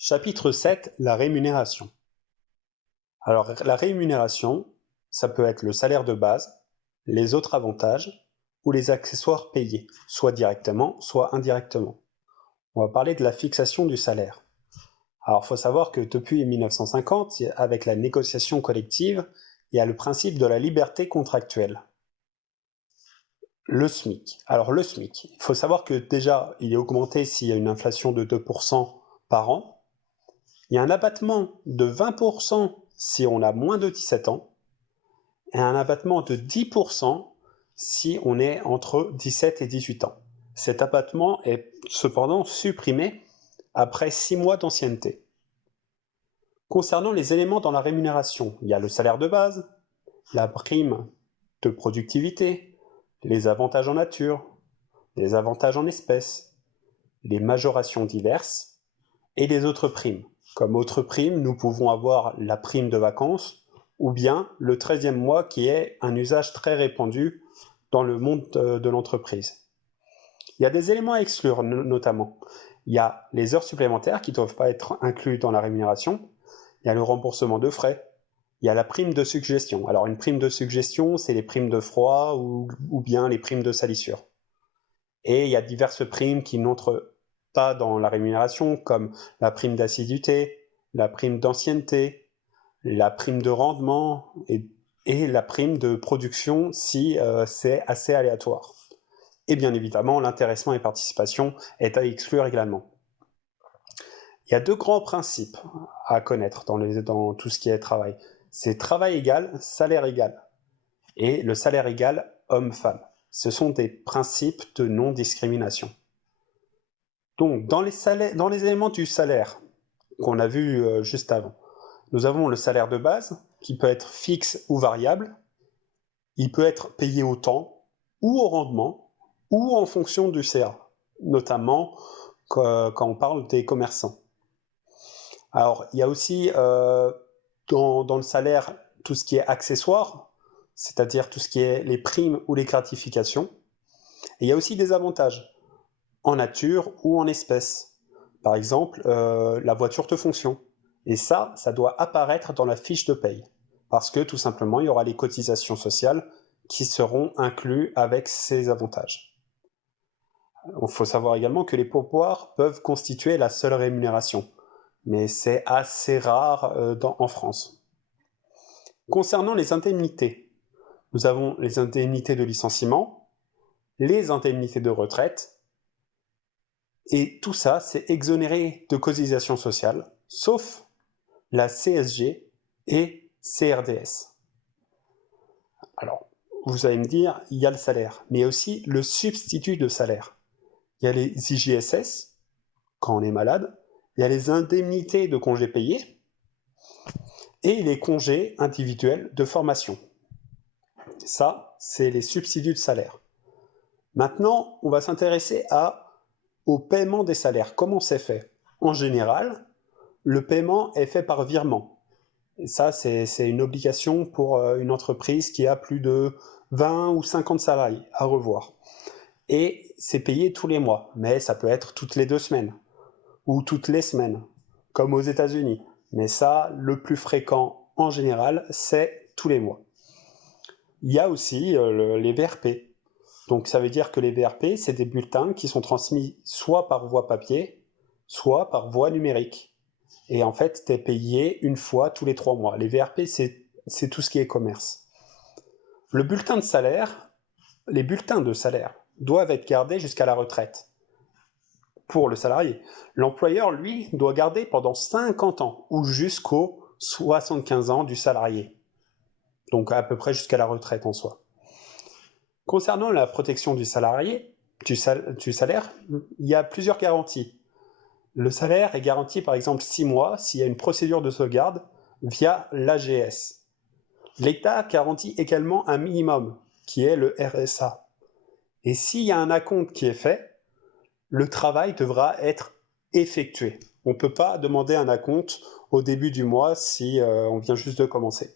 Chapitre 7, la rémunération. Alors, la rémunération, ça peut être le salaire de base, les autres avantages ou les accessoires payés, soit directement, soit indirectement. On va parler de la fixation du salaire. Alors, il faut savoir que depuis 1950, avec la négociation collective, il y a le principe de la liberté contractuelle. Le SMIC. Alors, le SMIC, il faut savoir que déjà, il est augmenté s'il y a une inflation de 2% par an. Il y a un abattement de 20% si on a moins de 17 ans et un abattement de 10% si on est entre 17 et 18 ans. Cet abattement est cependant supprimé après 6 mois d'ancienneté. Concernant les éléments dans la rémunération, il y a le salaire de base, la prime de productivité, les avantages en nature, les avantages en espèces, les majorations diverses et les autres primes. Comme autre prime, nous pouvons avoir la prime de vacances ou bien le 13e mois qui est un usage très répandu dans le monde de l'entreprise. Il y a des éléments à exclure notamment. Il y a les heures supplémentaires qui ne doivent pas être inclus dans la rémunération. Il y a le remboursement de frais. Il y a la prime de suggestion. Alors une prime de suggestion, c'est les primes de froid ou bien les primes de salissure. Et il y a diverses primes qui n'entrent pas dans la rémunération, comme la prime d'assiduité, la prime d'ancienneté, la prime de rendement et la prime de production si c'est assez aléatoire. Et bien évidemment, l'intéressement et participation est à exclure également. Il y a deux grands principes à connaître dans tout ce qui est travail. C'est travail égal, salaire égal. Et le salaire égal, homme-femme. Ce sont des principes de non-discrimination. Donc, dans les éléments du salaire qu'on a vu juste avant, nous avons le salaire de base, qui peut être fixe ou variable. Il peut être payé au temps, ou au rendement, ou en fonction du CA, notamment quand on parle des commerçants. Alors, il y a aussi dans le salaire tout ce qui est accessoire, c'est-à-dire tout ce qui est les primes ou les gratifications. Et il y a aussi des avantages, en nature ou en espèces. Par exemple, la voiture de fonction. Et ça doit apparaître dans la fiche de paye. Parce que tout simplement, il y aura les cotisations sociales qui seront incluses avec ces avantages. Il faut savoir également que les pourboires peuvent constituer la seule rémunération. Mais c'est assez rare en France. Concernant les indemnités, nous avons les indemnités de licenciement, les indemnités de retraite, et tout ça, c'est exonéré de cotisations sociales, sauf la CSG et CRDS. Alors, vous allez me dire, il y a le salaire, mais il y a aussi le substitut de salaire. Il y a les IJSS, quand on est malade, il y a les indemnités de congés payés, et les congés individuels de formation. Ça, c'est les substituts de salaire. Maintenant, on va s'intéresser au paiement des salaires. Comment c'est fait? En général, le paiement est fait par virement. Et ça, c'est une obligation pour une entreprise qui a plus de 20 ou 50 salariés à revoir. Et c'est payé tous les mois, mais ça peut être toutes les 2 semaines ou toutes les semaines, comme aux États-Unis. Mais ça, le plus fréquent en général, c'est tous les mois. Il y a aussi les VRP. Donc ça veut dire que les VRP, c'est des bulletins qui sont transmis soit par voie papier, soit par voie numérique. Et en fait, tu es payé une fois tous les 3 mois. Les VRP, c'est tout ce qui est commerce. Le bulletin de salaire, les bulletins de salaire doivent être gardés jusqu'à la retraite pour le salarié. L'employeur, lui, doit garder pendant 50 ans ou jusqu'aux 75 ans du salarié. Donc à peu près jusqu'à la retraite en soi. Concernant la protection du salarié, du salaire, il y a plusieurs garanties. Le salaire est garanti par exemple 6 mois s'il y a une procédure de sauvegarde via l'AGS. L'État garantit également un minimum, qui est le RSA. Et s'il y a un acompte qui est fait, le travail devra être effectué. On ne peut pas demander un acompte au début du mois si on vient juste de commencer.